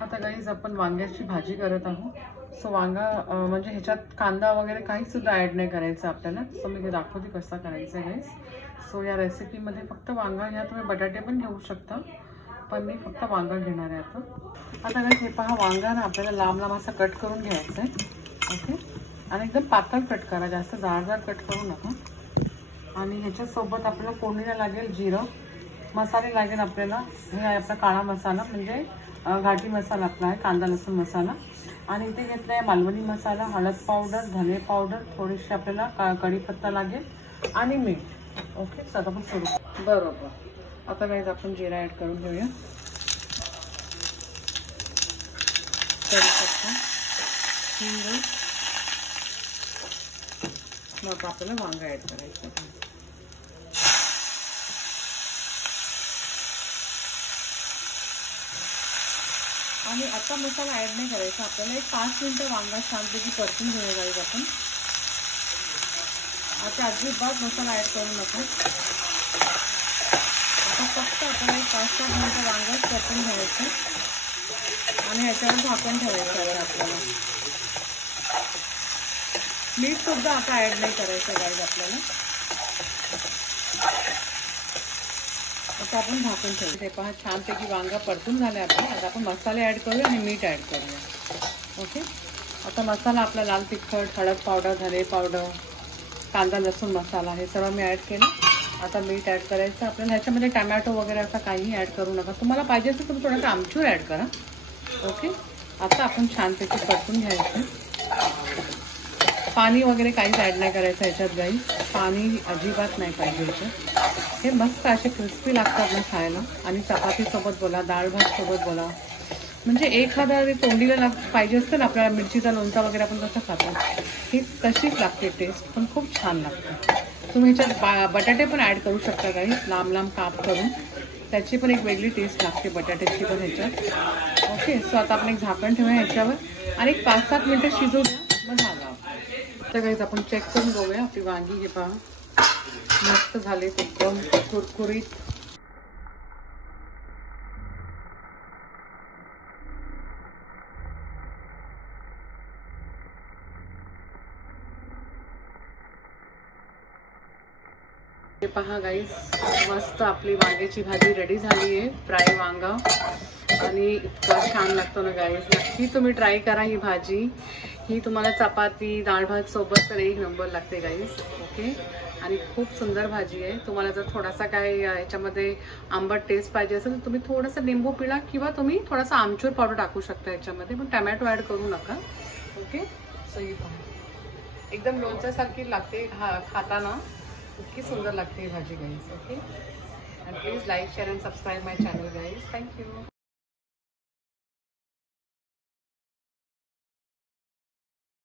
आता गाईज आपण वांग्याची भाजी करत आहोत। सो वांगा म्हणजे ह्याच्यात कांदा वगैरे काही सुद्धा ॲड नाही करायचं आपल्याला। सो मी दाखवते कसं करायचं आहे गाईज। सो या रेसिपीमध्ये फक्त वांगा घ्या, तुम्ही बटाटे पण घेऊ शकता, पण मी फक्त वांगा घेणार आहे आता गाईज। हे पहा वांगा ना आपल्याला लांब लांब असं कट करून घ्यायचं आहे। ओके, आणि एकदम पातळ कट करा, जास्त जाडजाड कट करू नका। आणि ह्याच्यासोबत आपल्याला फोडणीला लागेल जिरं, मसाले लागेल आपल्याला। हे आहे आपला काळा मसाला, म्हणजे घाटी मसाला आपला आहे, कांदा लसूण मसाला। आणि इथे घेतला आहे मालवणी मसाला, हळद पावडर, धने पावडर, थोडीशी आपल्याला कढीपत्ता लागेल आणि मीठ। ओके, सर आपण सुरू बरोबर। आता गाईज आपण जिरा ॲड करून घेऊया, कढीपत्ता, हिंग, मग आपल्याला वांगा ॲड करायचं। आणि आता मसाला ॲड नाही करायचा आपल्याला। एक 5 मिनिटं वांगा छानपैकी परतून घेऊया गाईज आपण। आता अजिबात मसाला ॲड करू नका। आता फक्त आपल्याला एक 5-7 मिनिटं वांगा परतून घ्यायचं आणि ह्याच्यावर झाकण ठेवायचं आहे आपल्याला। मीठ सुद्धा आता ॲड नाही करायचं गाईज आपल्याला। आता आपण झाकण ठेवू। हे पहा छानपैकी वांगा परतून झाले आपले। आता आपण मसाले ॲड करूया आणि मीठ ॲड करूया। ओके, आता मसाला आपला लाल तिखट, हळद पावडर, धने पावडर, कांदा लसूण मसाला हे सर्व मी ॲड केलं। आता मीठ ॲड करायचं आपल्याला। ह्याच्यामध्ये टमॅटो वगैरे असं काही ॲड करू नका, तुम्हाला पाहिजे असेल तर थोडंसं आमचूर ॲड करा। ओके, आता आपण छानपैकी परतून घ्यायचं। पाणी वगैरे काहीच ॲड नाही करायचं ह्याच्यात गाईज, पाणी अजिबात नाही पाहिजे ह्याच्यात। हे मस्त असे क्रिस्पी लागतात ना खायला, आणि चपातीसोबत बोला, डाळ भात सोबत बोला, म्हणजे एखादा तोंडीला पाहिजे असतं ना आपल्याला, मिरचीचा लोणचा वगैरे आपण कसं खातो, ही तशीच लागते टेस्ट, पण खूप छान लागते। तुम्ही ह्याच्यात बटाटे पण ॲड करू शकता गाईज, लांब लांब काप करून, त्याची पण एक वेगळी टेस्ट लागते बटाट्याची पण ह्याच्यात। ओके, सो आता आपण एक झाकण ठेवूया ह्याच्यावर आणि एक 5-7 मिनिटं शिजू द्या, मग झालं। आता गाईज आपण चेक करून बघूया आपली वांगी। हे पहा मस्त झाले, एकदम कुरकुरीत। हे पहा गाईज, मस्त आपली वांग्याची भाजी रेडी झाली आहे, फ्राय वांगा, आणि इतका छान लागतो ना गाईज। नक्की तुम्ही ट्राय करा ही भाजी। ही तुम्हाला चपाती डाळ भात सोबत तर एक नंबर लागते गाईज। ओके, आणि खूप सुंदर भाजी आहे। तुम्हाला जर थोडासा काय याच्यामध्ये आंबट टेस्ट पाहिजे असेल तर तुम्ही थोडंसं लिंबू पिळा, किंवा तुम्ही थोडासा आमचूर पावडर टाकू शकता याच्यामध्ये, पण टमॅटो ॲड करू नका। ओके, सो ही पहा एकदम लोणच्यासारखी लागते खाताना, इतकी सुंदर लागते ही भाजी guys. Okay, and please like, share and subscribe my channel guys. Thank you.